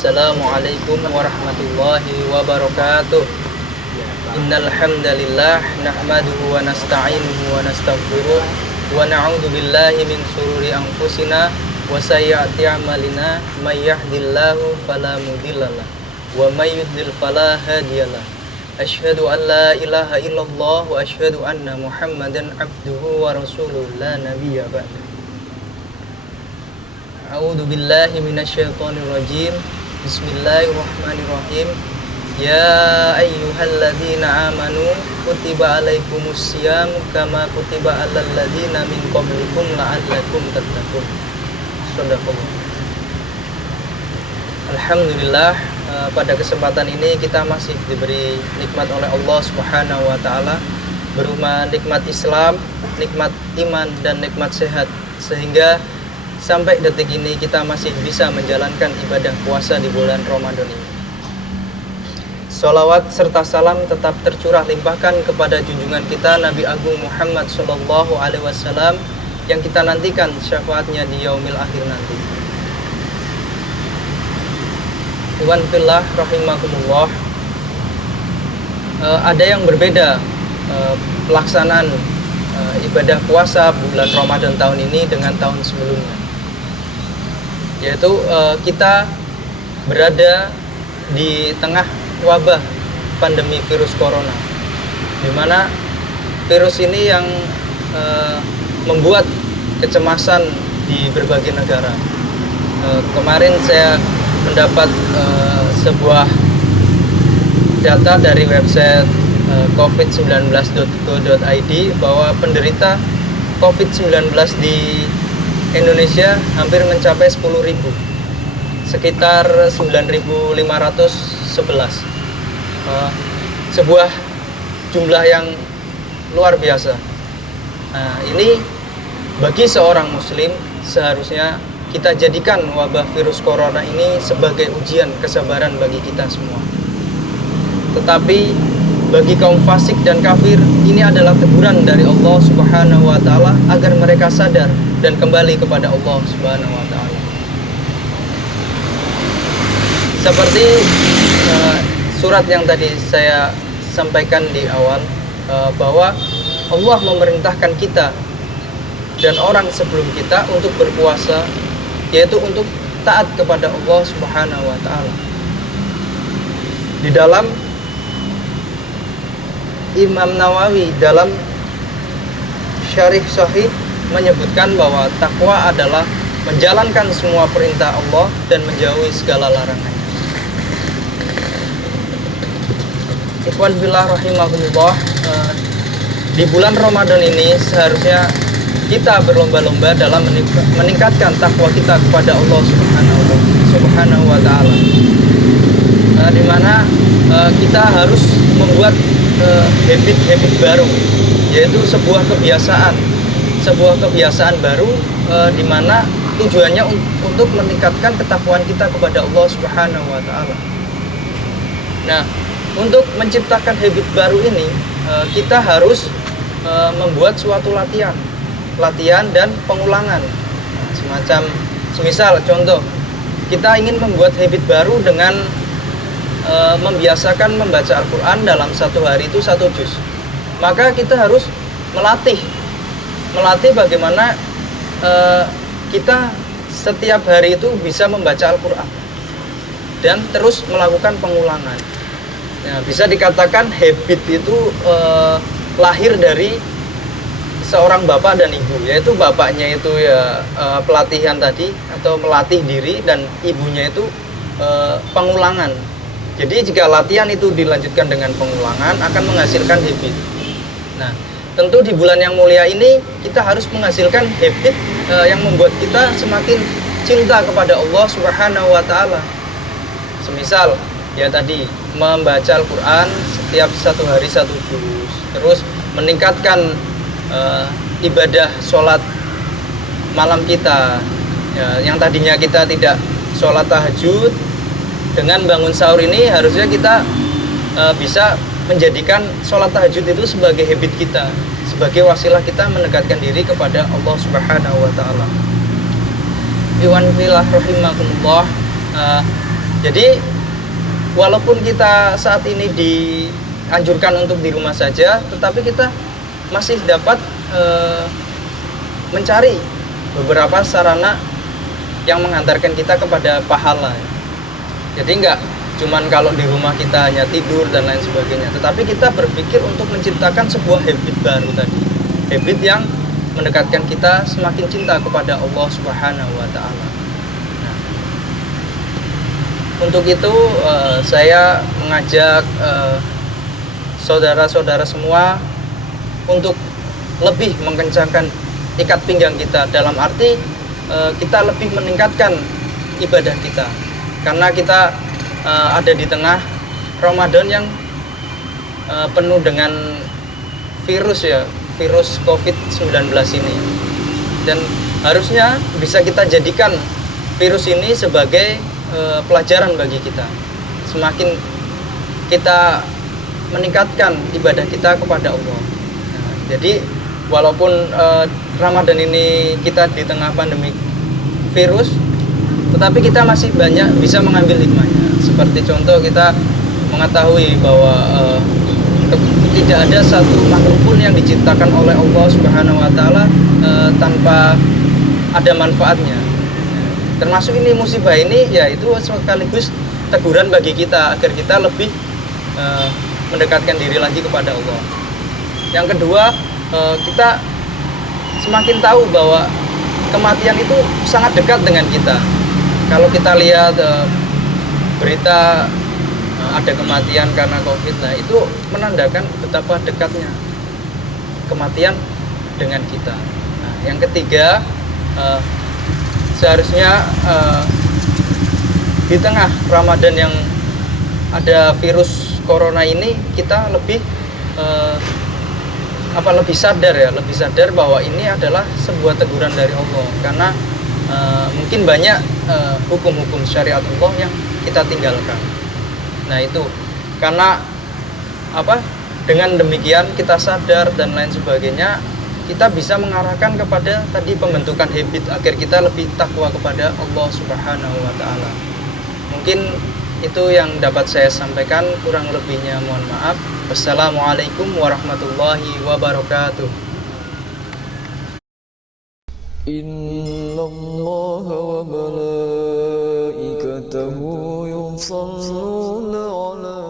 Assalamualaikum warahmatullahi wabarakatuh. Innal hamdalillah nahmaduhu wa nasta'inuhu wa nastaghfiruh wa na'udzu billahi min shururi anfusina wa sayyiati a'malina may yahdihillahu fala mudhillalah wa may yudlil fala hadiyalah. Asyhadu an la ilaha illallah wa asyhadu anna Muhammadan abduhu wa rasuluhu la nabiyya ba'da. A'udzu billahi minasyaitonir rajim. Bismillahirrahmanirrahim. Ya ayyuhalladzina amanu kutiba alaikumussyam kama kutiba alal ladzina min qablikum la'allakum tattaqun. Shadaqallah. Alhamdulillah, pada kesempatan ini kita masih diberi nikmat oleh Allah Subhanahu wa taala berupa nikmat Islam, nikmat iman dan nikmat sehat, sehingga sampai detik ini kita masih bisa menjalankan ibadah puasa di bulan Ramadan ini. Sholawat serta salam tetap tercurah limpahkan kepada junjungan kita Nabi Agung Muhammad Sallallahu Alaihi Wasallam yang kita nantikan syafaatnya di yaumil akhir nanti. Iwan fillah rahimakumullah. Ada yang berbeda pelaksanaan ibadah puasa bulan Ramadan tahun ini dengan tahun sebelumnya, yaitu kita berada di tengah wabah pandemi virus corona, di mana virus ini yang membuat kecemasan di berbagai negara. Kemarin saya mendapat sebuah data dari website covid19.go.id bahwa penderita COVID-19 di Indonesia hampir mencapai 10.000, sekitar 9.511, sebuah jumlah yang luar biasa. Nah, ini bagi seorang muslim seharusnya kita jadikan wabah virus corona ini sebagai ujian kesabaran bagi kita semua. Tetapi bagi kaum fasik dan kafir, ini adalah teguran dari Allah Subhanahu wa taala agar mereka sadar dan kembali kepada Allah Subhanahu wa taala. Seperti surat yang tadi saya sampaikan di awal, bahwa Allah memerintahkan kita dan orang sebelum kita untuk berpuasa, yaitu untuk taat kepada Allah Subhanahu wa taala. Di dalam Imam Nawawi dalam Syarih Sahih menyebutkan bahwa takwa adalah menjalankan semua perintah Allah dan menjauhi segala larangannya. Ikhwan fillah rahimahumullah, di bulan Ramadan ini seharusnya kita berlomba-lomba dalam meningkatkan takwa kita kepada Allah Subhanahu wa taala. Di mana kita harus membuat habit-habit baru, yaitu sebuah kebiasaan baru, di mana tujuannya untuk meningkatkan ketakwaan kita kepada Allah Subhanahu wa taala. Nah, untuk menciptakan habit baru ini, kita harus membuat suatu latihan dan pengulangan. Semisal contoh, kita ingin membuat habit baru dengan membiasakan membaca Al-Quran dalam satu hari itu 1 juz. Maka kita harus melatih bagaimana kita setiap hari itu bisa membaca Al-Quran dan terus melakukan pengulangan. Nah, bisa dikatakan habit itu lahir dari seorang bapak dan ibu, yaitu bapaknya itu pelatihan tadi atau melatih diri, dan ibunya itu pengulangan. Jadi jika latihan itu dilanjutkan dengan pengulangan akan menghasilkan habit. Nah, tentu di bulan yang mulia ini kita harus menghasilkan habit yang membuat kita semakin cinta kepada Allah Subhanahu wa taala. Semisal tadi membaca Al-Quran setiap 1 hari 1 juz, terus meningkatkan ibadah sholat malam kita, yang tadinya kita tidak sholat tahajud, dengan bangun sahur ini harusnya kita bisa menjadikan sholat tahajud itu sebagai habit kita, sebagai wasilah kita mendekatkan diri kepada Allah Subhanahu wa taala. Iwan fillah rahimakumullah, Jadi walaupun kita saat ini dianjurkan untuk di rumah saja, tetapi kita masih dapat mencari beberapa sarana yang menghantarkan kita kepada pahala. Jadi enggak cuman kalau di rumah kita hanya tidur dan lain sebagainya, tetapi kita berpikir untuk menciptakan sebuah habit baru tadi, habit yang mendekatkan kita semakin cinta kepada Allah Subhanahu wa Ta'ala. Nah, untuk itu saya mengajak saudara-saudara semua untuk lebih mengencangkan ikat pinggang kita, dalam arti kita lebih meningkatkan ibadah kita, karena kita ada di tengah Ramadan yang penuh dengan virus ya, virus COVID-19 ini, dan harusnya bisa kita jadikan virus ini sebagai pelajaran bagi kita. Semakin kita meningkatkan ibadah kita kepada Allah. Nah, jadi walaupun Ramadan ini kita di tengah pandemi virus, tetapi kita masih banyak bisa mengambil hikmahnya. Seperti contoh, kita mengetahui bahwa tidak ada satu makhluk pun yang diciptakan oleh Allah Subhanahu wa Ta'ala tanpa ada manfaatnya. Termasuk ini musibah ini, yaitu sekaligus teguran bagi kita agar kita lebih mendekatkan diri lagi kepada Allah. Yang kedua, kita semakin tahu bahwa kematian itu sangat dekat dengan kita. Kalau kita lihat berita ada kematian karena COVID, nah itu menandakan betapa dekatnya kematian dengan kita. Nah, yang ketiga, seharusnya di tengah Ramadan yang ada virus corona ini, kita lebih lebih sadar bahwa ini adalah sebuah teguran dari Allah, karena mungkin banyak hukum-hukum syariat Allah yang kita tinggalkan. Nah itu karena dengan demikian kita sadar dan lain sebagainya, kita bisa mengarahkan kepada tadi pembentukan habit agar kita lebih takwa kepada Allah Subhanahu wa Ta'ala. Mungkin itu yang dapat saya sampaikan, kurang lebihnya mohon maaf. Wassalamualaikum warahmatullahi wabarakatuh. Innallaha wa malaikatahu yusalluna ala